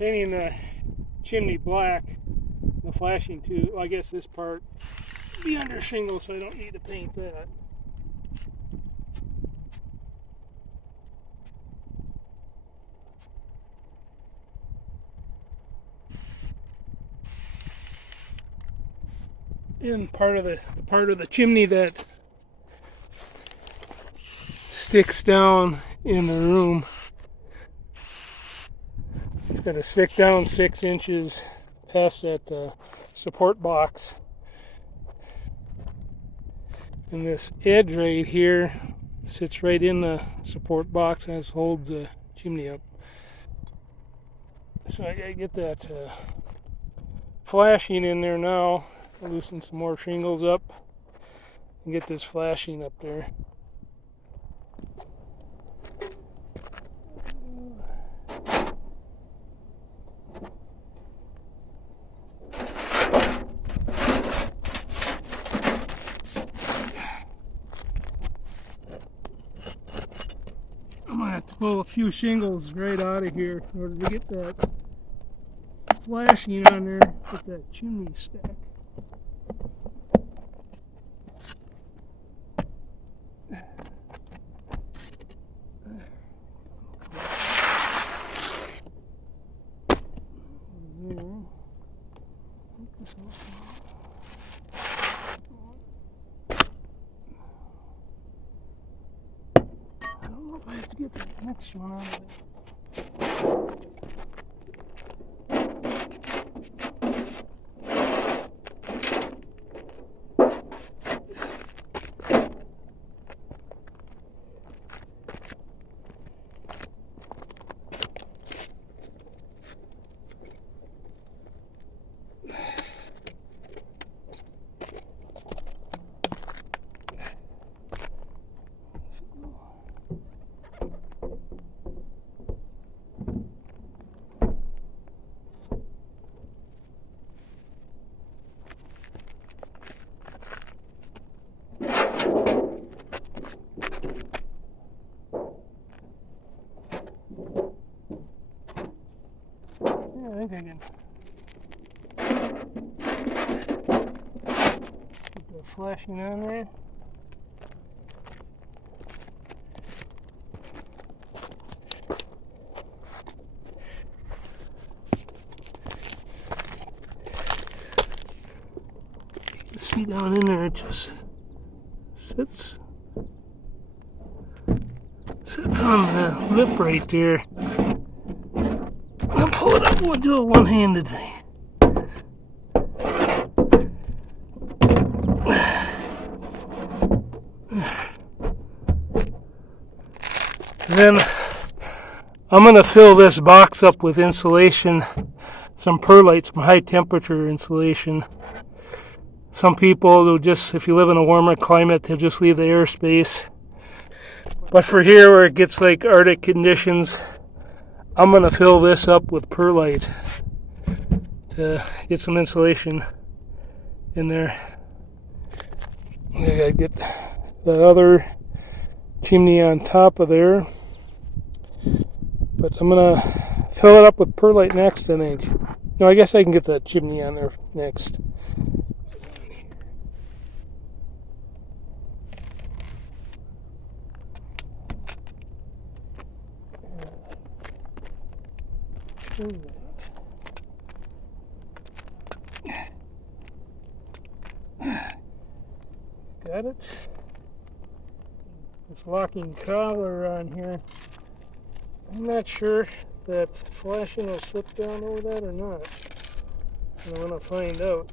painting the chimney black, the flashing too. Well, I guess this part be under shingle, so I don't need to paint that. And part of the chimney that sticks down in the room, it's got to stick down 6 inches past that support box. And this edge right here sits right in the support box and holds the chimney up. So I gotta get that flashing in there now. I'll loosen some more shingles up and get this flashing up there. I'm gonna have to pull a few shingles right out of here in order to get that flashing on there with that chimney stack. I don't know if I have to get the next one out of there. I think I can get the flashing on there. See down in there, it just sits on the lip right there. I'll pull it up. We'll do it one-handed. Then I'm going to fill this box up with insulation, some perlite, some high temperature insulation. Some people will just, if you live in a warmer climate, they'll just leave the airspace. But for here where it gets like Arctic conditions, I'm going to fill this up with perlite to get some insulation in there. I gotta get the other chimney on top of there. But I'm going to fill it up with perlite next, I think. No, I guess I can get that chimney on there next. Got it. This locking collar on here. I'm not sure that flashing will slip down over that or not. I'm going to find out.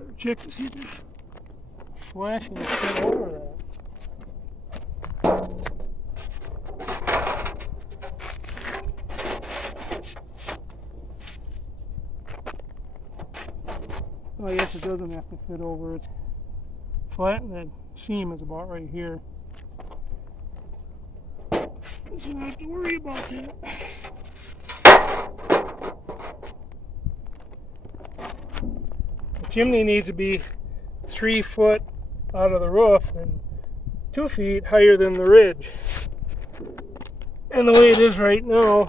better check to see if there's flashing shit over that. Oh, I guess it doesn't have to fit over it. Flat, that seam is about right here. So I don't have to worry about that. The chimney needs to be 3 foot out of the roof and 2 feet higher than the ridge. And the way it is right now,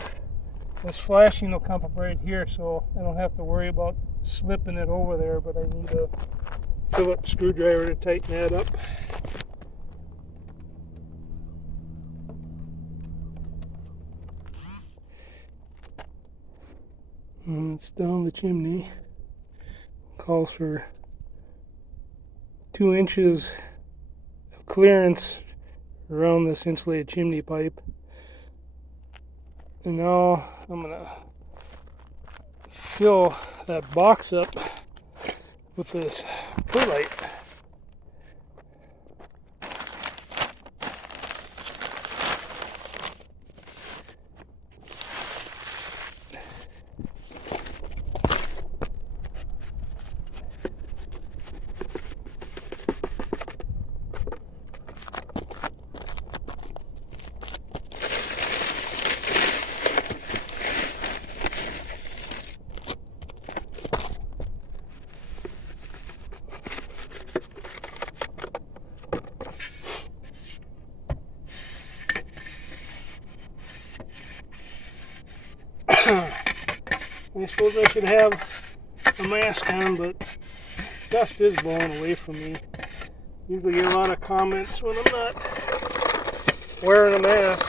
this flashing will come up right here, so I don't have to worry about slipping it over there, but I need a Phillips screwdriver to tighten that up. And it's down the chimney. Calls for 2 inches of clearance around this insulated chimney pipe. And now I'm going to fill that box up with this perlite. I suppose I should have a mask on, but dust is blowing away from me. Usually get a lot of comments when I'm not wearing a mask.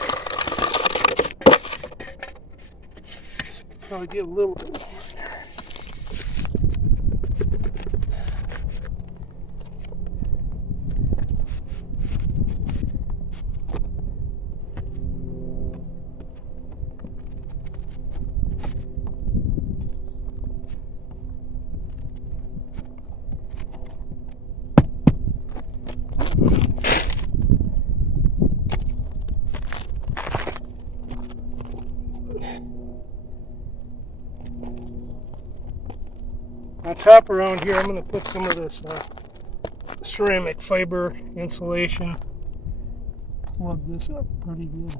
So probably get a little bit more in there. On top around here, I'm going to put some of this ceramic fiber insulation. Plug this up pretty good.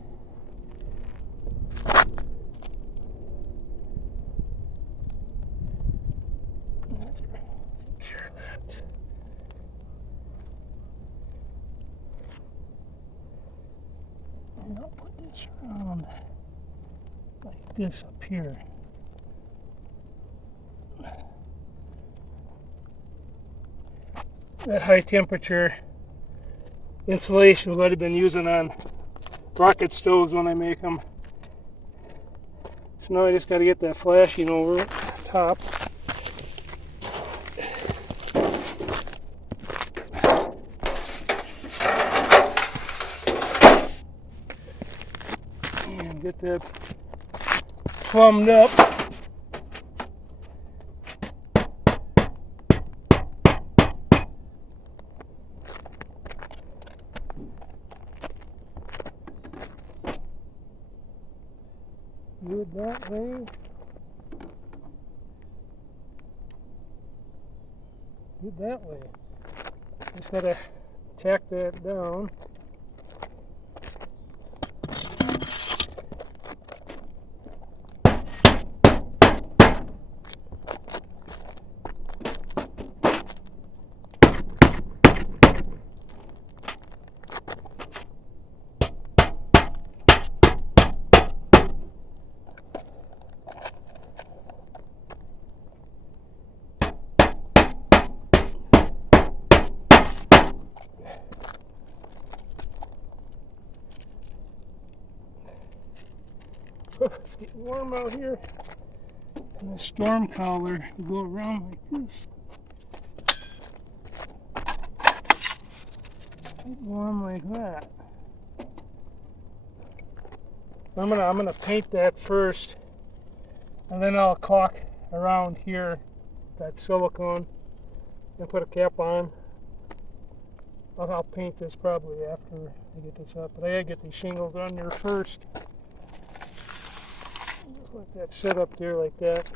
Take care of that. And I'll put this around like this up here. That high temperature insulation is what I've been using on rocket stoves when I make them. So now I just got to get that flashing over it, top. And get that plumbed up. Good that way. Good that way. Just gotta tack that down. It's getting warm out here. And the storm collar will go around like this. Get warm like that. I'm gonna paint that first, and then I'll caulk around here that silicone and put a cap on. I'll paint this probably after I get this up, but I gotta get these shingles on there first. Just let that sit up there like that.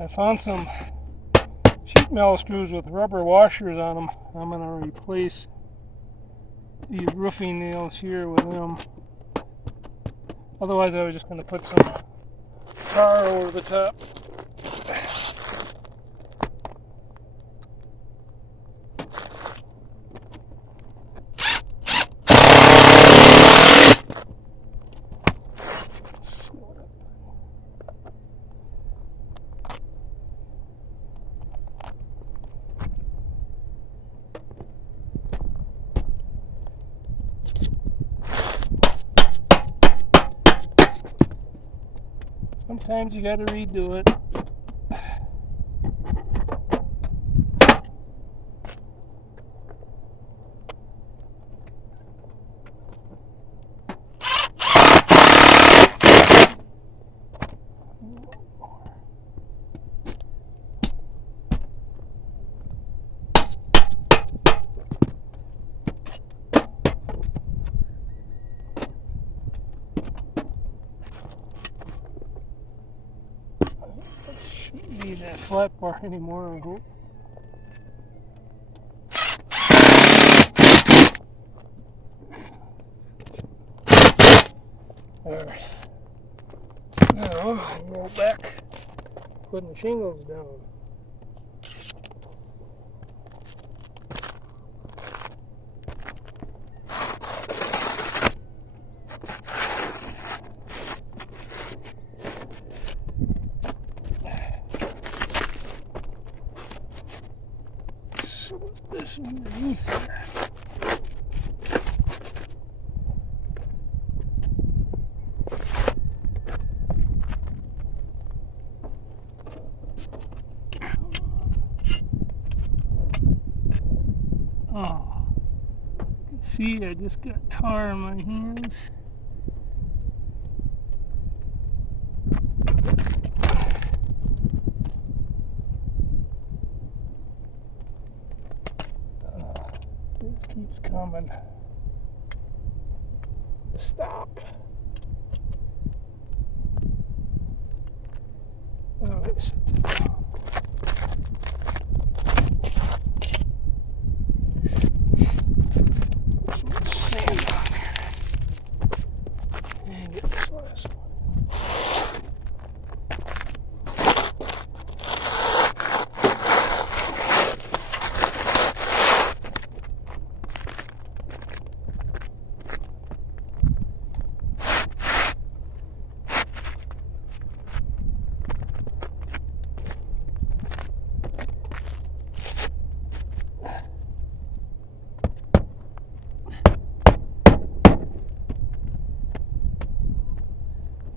I found some sheet metal screws with rubber washers on them. I'm going to replace these roofing nails here with them. Otherwise I was just going to put some tar over the top. Sometimes you gotta redo it. Shouldn't need that flat bar anymore, I hope. Alright. Now, I'll roll back, putting the shingles down. So put this underneath there. Oh, you can see I just got tar on my hands. It keeps coming. Stop. Oh, it's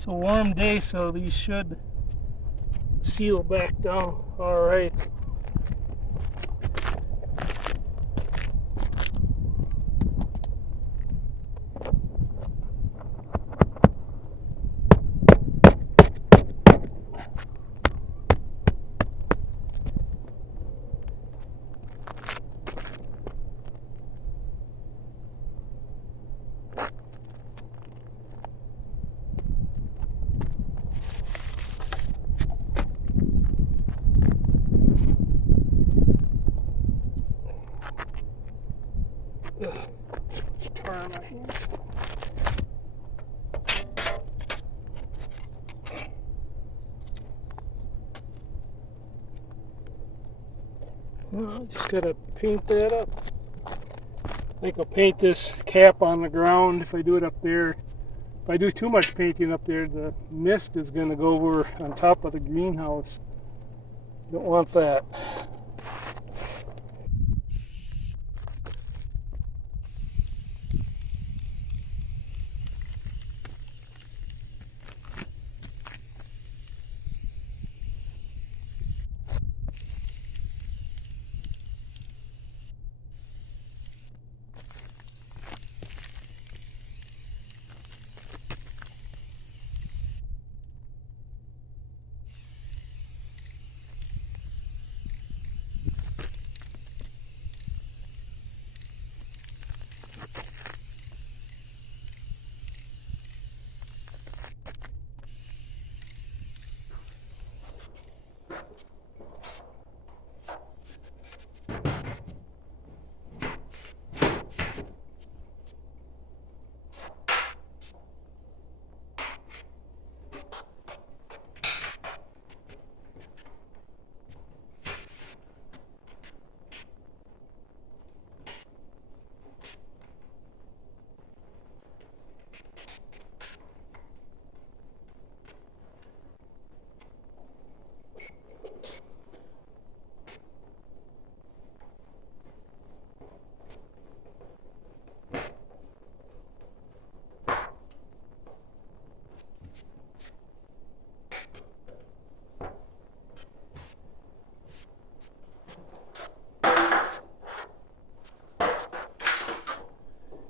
It's a warm day, so these should seal back down all right. Well, I just gotta paint that up. I think I'll paint this cap on the ground if I do it up there. If I do too much painting up there, the mist is gonna go over on top of the greenhouse. Don't want that.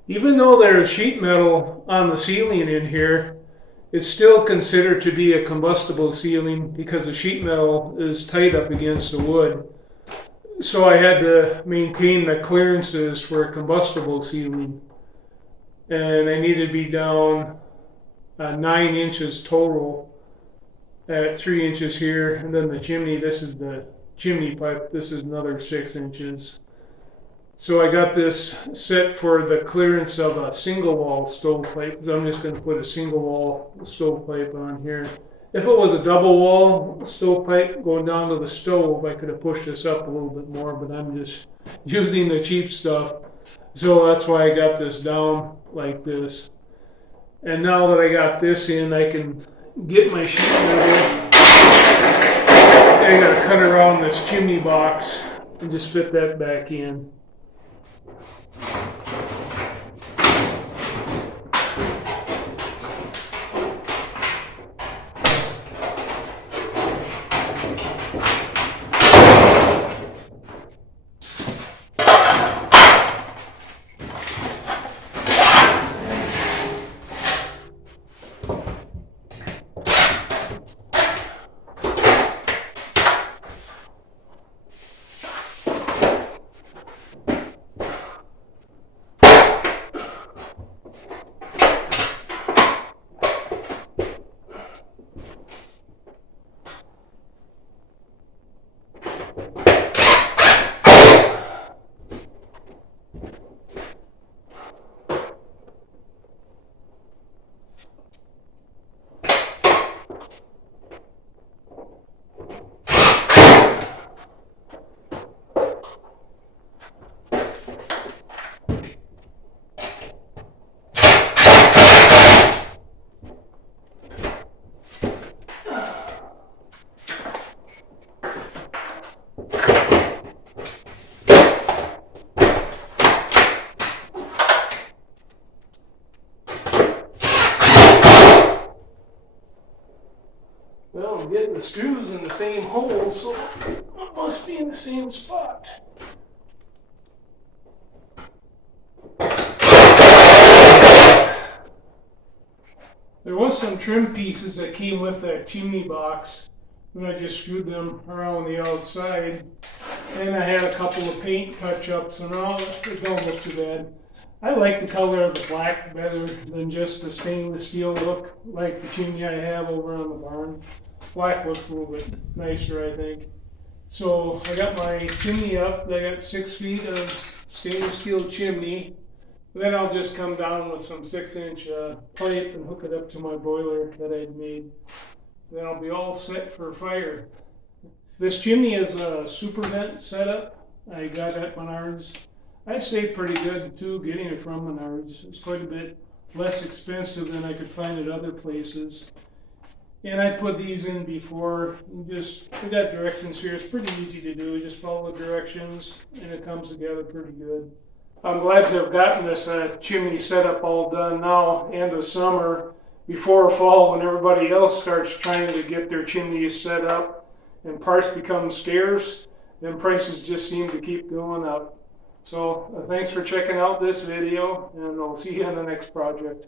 Even though there's sheet metal on the ceiling in here, it's still considered to be a combustible ceiling because the sheet metal is tight up against the wood. So I had to maintain the clearances for a combustible ceiling. And I needed to be down 9 inches total at 3 inches here. And then the chimney, this is the chimney pipe, this is another 6 inches. So I got this set for the clearance of a single wall stovepipe, because I'm just going to put a single wall stovepipe on here. If it was a double wall stovepipe going down to the stove, I could have pushed this up a little bit more, but I'm just using the cheap stuff. So that's why I got this down like this. And now that I got this in, I can get my sheet metal. I got to cut around this chimney box and just fit that back in. Well, I'm getting the screws in the same hole, so it must be in the same spot. There was some trim pieces that came with that chimney box, and I just screwed them around the outside. And I had a couple of paint touch-ups, and all it don't look too bad. I like the color of the black better than just the stainless steel look like the chimney I have over on the barn. Black looks a little bit nicer, I think. So I got my chimney up. I got 6 feet of stainless steel chimney. Then I'll just come down with some 6-inch pipe and hook it up to my boiler that I'd made. Then I'll be all set for fire. This chimney is a SuperVent setup. I got at Menards. I stayed pretty good too getting it from Menards. It's quite a bit less expensive than I could find at other places. And I put these in before. We got directions here. It's pretty easy to do. You just follow the directions and it comes together pretty good. I'm glad to have gotten this chimney setup all done now, end of summer, before fall when everybody else starts trying to get their chimneys set up and parts become scarce. Then prices just seem to keep going up. So thanks for checking out this video, and I'll see you in the next project.